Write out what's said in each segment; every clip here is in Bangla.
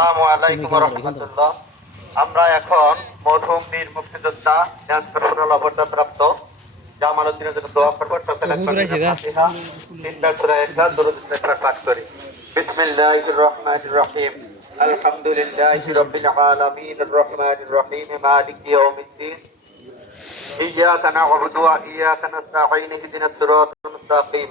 আসসালামু আলাইকুম রহমতুল্লাহ আমরা এখন মরহুম বীর মুক্তিযোদ্ধা ট্রান্সফার অবদানপ্রাপ্ত জামালউদ্দিনের জন্য দোয়া করব তখন ফাতিহা তিনটা সূরা ইখলাস দরুদ ইসলাম পাঠ করি বিসমিল্লাহির রহমানির রহিম আলহামদুলিল্লাহি রাব্বিল আলামিন আর রহমানির রহিম মালিকি ইয়াউমিদ্দিন إياك نعبد وإياك نستعين اهدنا الصراط المستقيم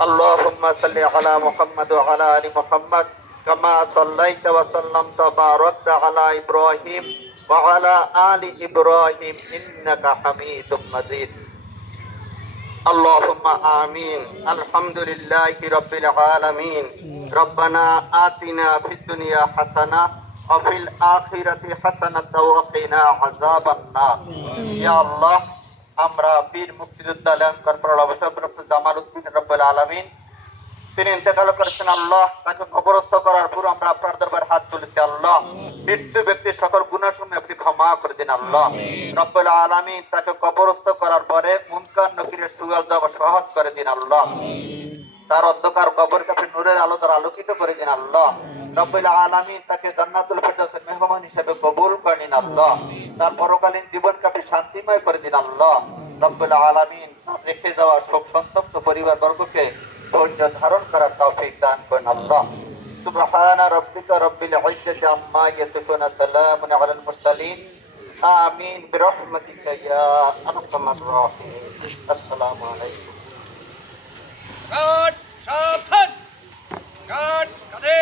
اللهم صل على محمد وعلى آل محمد كما صليت وسلمت وباركت على إبراهيم وعلى آل إبراهيم إنك حميد مجيد اللهم آمين الحمد لله رب العالمين ربنا آتنا في الدنيا حسنة وفي الآخرة حسنة وقنا عذاب النار يا الله আমরা বীর মুক্তিযোদ্ধা ল্যান্স কর্পোরাল অবসরপ্রাপ্ত জামাল উদ্দিন রব্বুল আলমিন। তিনি ইন্তেকাল করেছেন আল্লাহ, তাকে কবরস্থ করার পর আমরা আপনার দরবার হাত তুলেছি আল্লাহ। মৃত্যু ব্যক্তির সকল গুণাসমূহ আপনি ক্ষমা করে দিন আল্লাহ। রব্বুল আলামিন তাকে কবরস্থ করার পরে মুনকার নকিরের সুগাল দেওয়া সহজ করে দিন আল্লাহ। তার অন্ধকার কবর কাপে নূরের আলো দ্বারা আলোকিত করে দিন আল্লাহ। রব্বুল আলামিন তাকে জান্নাতুল ফেরদাউসের মেহমান হিসেবে কবুল করে নিন আল্লাহ তার পরকালীন জীবন কাপে শান্তিময় করে দিন আল্লাহ রব্বুল আলামিন তার রেখে যাওয়া শোক সন্তপ্ত পরিবার বর্গকে ধৈর্য ধারণ করার তৌফিক দান করেন আল্লাহ سبحان ربك رب العزة عما يصفون سلام على المرسلين آمين برحمتك يا أرحم الراحمين السلام عليكم গার্ড সাবধান গার্ড কাঁধে